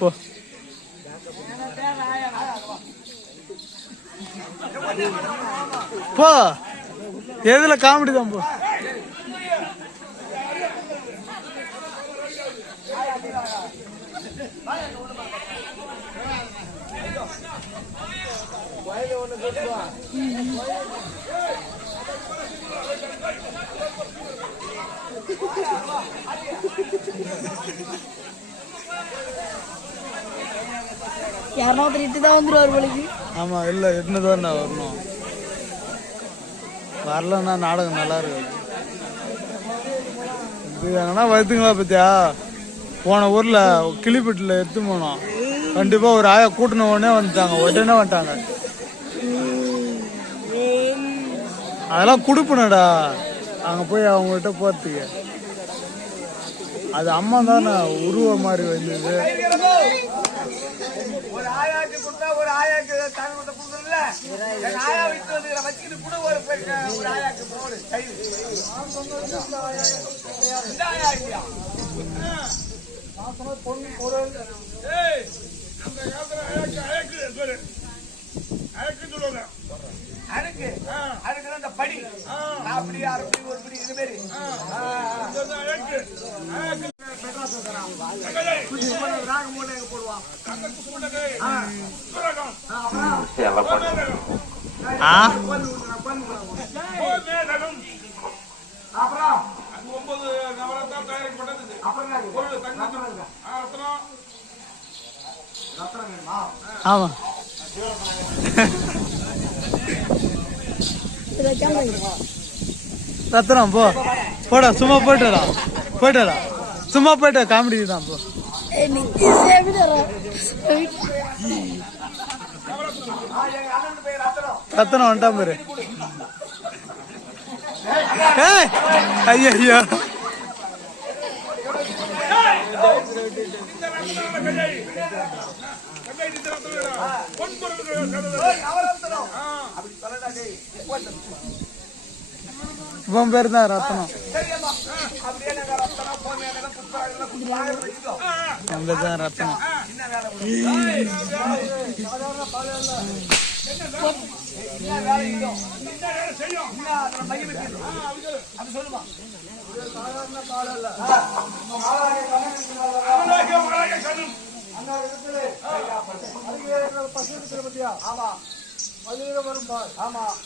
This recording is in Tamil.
போ போ எதுல காமெடி தான் போ. யாரோ தான் வந்துருவாரு போலுக்கு. ஆமா இல்ல என்னதான் வரணும், வரலன்னா நாடகம் நல்லா இருக்கு. எங்கன்னா வயதுங்களா பத்தியா, போன ஊர்ல கிளிப்பட்டில எடுத்து போனோம், கண்டிப்பா ஒரு ஆயா கூட்டின உடனே வந்துட்டாங்க. அதெல்லாம் குடுப்பனடா அங்க போய் அவங்ககிட்ட போறதுக்கு. அது அம்மா தானே உருவ மாதிரி வந்தது. ஒரு ஆயாக்கு கொடுத்தா ஒரு ஆயாக்கு தான் கொடுக்கணும்ல. ஆயா விட்டு வந்து வச்சுக்கிட்டு கூட ஒரு ஆயாக்கு போடு கைது. இந்த ஆயா இல்லையா பொண்ணு பொருள் அந்த காலத்துல அழகு சொல்லுவாங்க. அதுக்கு அந்த படி அப்படி அப்படி ஒரு படி இது மாரி போடுவான். அப்புறம் 9 நவரத்னம் தயாரிக்கப்பட்டது. ஆமா ரத்னம் போ போடா, சும்மா போயிட்டா சும்மா போயிட்ட காமெடி தான் போ. ரத்னம் வந்துட்டான் பாரு. ஐயோ இவன் பேர் தான் ரத்னம். அந்த தான் ரத்னம். ஆமா